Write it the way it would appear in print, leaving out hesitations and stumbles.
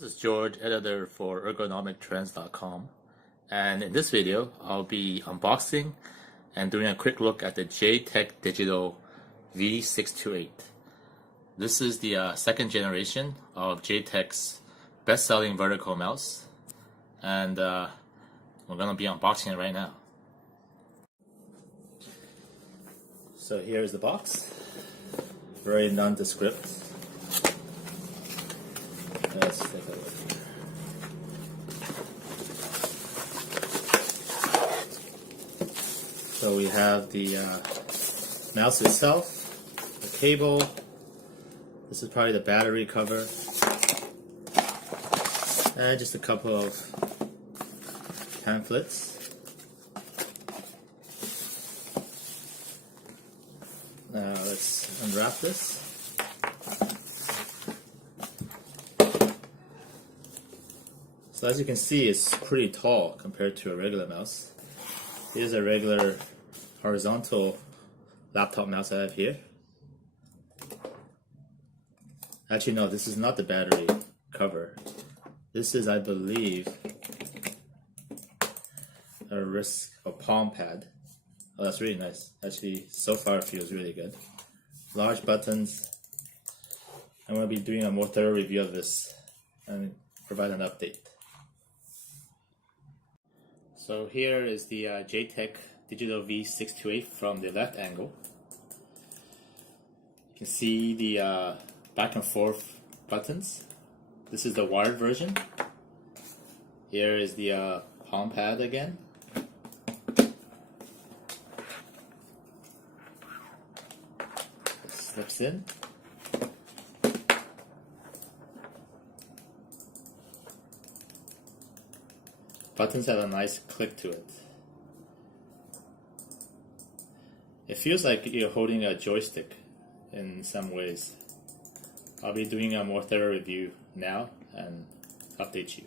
This is George, editor for ergonomictrends.com, and in this video I'll be unboxing and doing a quick look at the J-Tech Digital V628. This is the second generation of J-Tech's best-selling vertical mouse, and we're going to be unboxing it right now. So here's the box, very nondescript. Let's take a look here. So we have the mouse itself, the cable, this is probably the battery cover, and just a couple of pamphlets. Now let's unwrap this. So as you can see, it's pretty tall compared to a regular mouse. Here's a regular horizontal laptop mouse I have here. Actually no, this is not the battery cover. This is, I believe, a wrist or palm pad. Oh, that's really nice. Actually, so far it feels really good. Large buttons. I'm going to be doing a more thorough review of this and provide an update. So here is the J-Tech Digital V628 from the left angle. You can see the back and forth buttons. This is the wired version. Here is the palm pad again. Slips in. Buttons have a nice click to it. It feels like you're holding a joystick in some ways. I'll be doing a more thorough review now and update you.